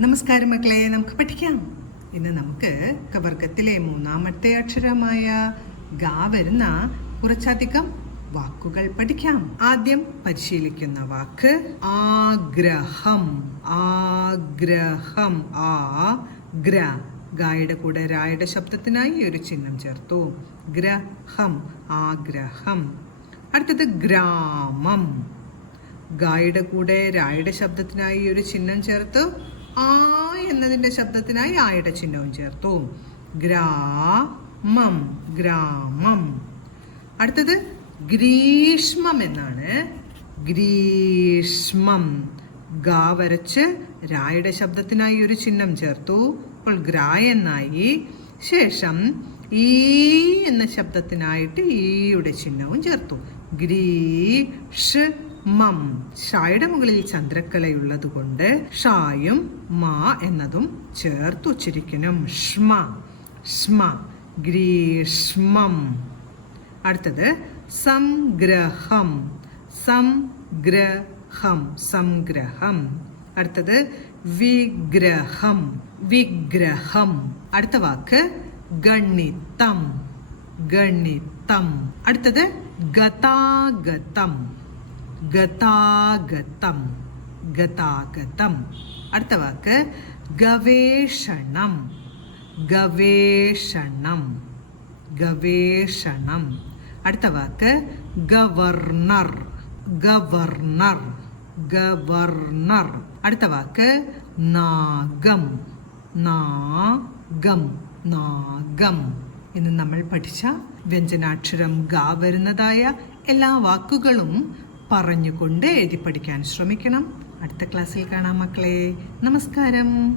നമസ്കാരം മക്കളെ, നമുക്ക് പഠിക്കാം. ഇന്ന് നമുക്ക് കവർഗത്തിലെ മൂന്നാമത്തെ അക്ഷരമായ ഗ വരുന്ന കുറച്ചധികം വാക്കുകൾ പഠിക്കാം. ആദ്യം പരിശീലിക്കുന്ന വാക്ക് ആഗ്രഹം. ആഗ്രഹം. ഗ്ര. ഗായുടെ കൂടെ രായുടെ ശബ്ദത്തിനായി ഒരു ചിഹ്നം ചേർത്തു. ഗ്രഹം. ആഗ്രഹം. അടുത്തത് ഗ്രാമം. ഗായുടെ കൂടെ രായുടെ ശബ്ദത്തിനായി ഒരു ചിഹ്നം ചേർത്തു. ആ എന്നതിന്റെ ശബ്ദത്തിനായി ആയുടെ ചിഹ്നവും ചേർത്തു. ഗ്രാമം. ഗ്രാമം. അടുത്തത് ഗ്രീഷ്മം എന്നാണ്. ഗ്രീഷ്മം. ഗാ വരച്ച് രായുടെ ശബ്ദത്തിനായി ഒരു ചിഹ്നം ചേർത്തു. അപ്പോൾ ഗ്ര എന്നായി. ശേഷം ഈ എന്ന ശബ്ദത്തിനായിട്ട് ഈയുടെ ചിഹ്നവും ചേർത്തു. ഗ്രീഷ്മം. ഷായുടെ മുകളിൽ ചന്ദ്രക്കലയുള്ളത് കൊണ്ട് ഷായും മാ എന്നതും ചേർത്ത് ഉച്ചരിക്കണം. ഷ്മ. സ്മ. ഗ്രീഷ്മം. അടുത്തത് സംഗ്രഹം. സംഗ്രഹം. സംഗ്രഹം. അടുത്തത് വിഗ്രഹം. വിഗ്രഹം. അടുത്ത വാക്ക് ഗണിതം. ഗണിതം. അടുത്തത് ഗതാഗതം. ഗതാഗതം. ഗതാഗതം. അടുത്ത വാക്ക് ഗവേഷണം. ഗവേഷണം. ഗവേഷണം. അടുത്ത വാക്ക് ഗവർണർ. ഗവർണർ. ഗവർണർ. അടുത്ത വാക്ക് നാഗം. നാഗം. നാഗം. ഇന്ന് നമ്മൾ പഠിച്ച വ്യഞ്ജനാക്ഷരം ഗ വരുന്നതായ എല്ലാ വാക്കുകളും പറഞ്ഞുകൊണ്ട് എഴുതി പഠിക്കാൻ ശ്രമിക്കണം. അടുത്ത ക്ലാസ്സിൽ കാണാം മക്കളെ. നമസ്കാരം.